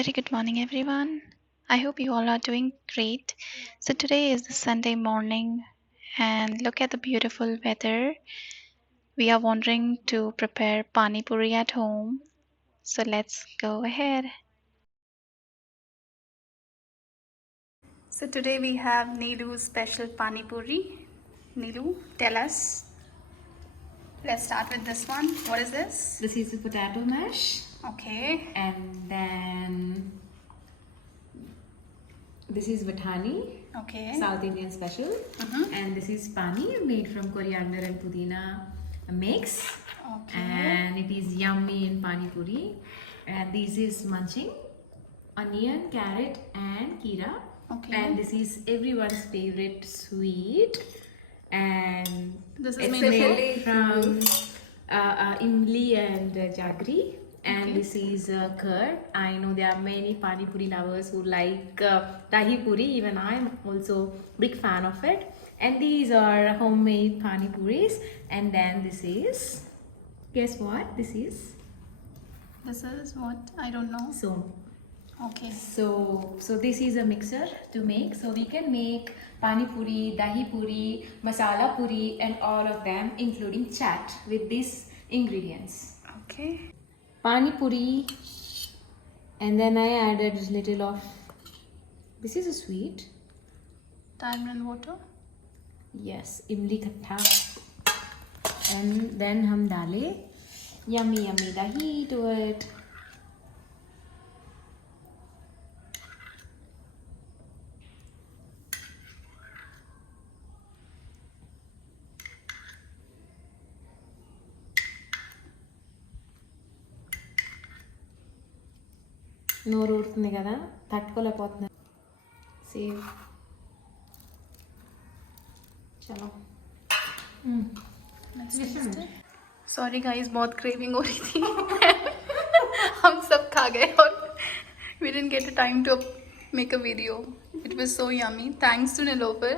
very good morning, everyone. I hope you all are doing great. So, today is the Sunday morning, and look at the beautiful weather. We are wondering to prepare Pani Puri at home. So, let's go ahead. So, today we have Nilu's special Pani Puri. Nilu, tell us. Let's start with this one. What is this? This is a potato mash. Okay. And then this is battani, Okay. South Indian special. And this is pani, made from coriander and pudina mix. Okay. And it is yummy in pani puri. And this is munching, onion, carrot and keera. Okay. And this is everyone's favorite sweet. And This is especially from imli and jaggery. And Okay. this is curd. I know there are many pani puri lovers who like dahi puri. Even I am also big fan of it. And these are homemade pani puris. And then this is, guess what? This is This is what? I don't know. so. Okay. So this is a mixer to make. So we can make pani puri, dahi puri, masala puri, and all of them, including chaat, with these ingredients. Okay. Pani puri, and then I added a little of, this is a sweet, Tamarind water. yes, imli khatta, and then hum dale yummy dahi to it. నోరు ఊరుతుంది కదా తట్టుకోలేకపోతున్నా save चलो sorry guys, बहुत craving हो रही थी. हम सब खा गए और we didn't get a time to make a video. It was so yummy. Thanks to Nilofer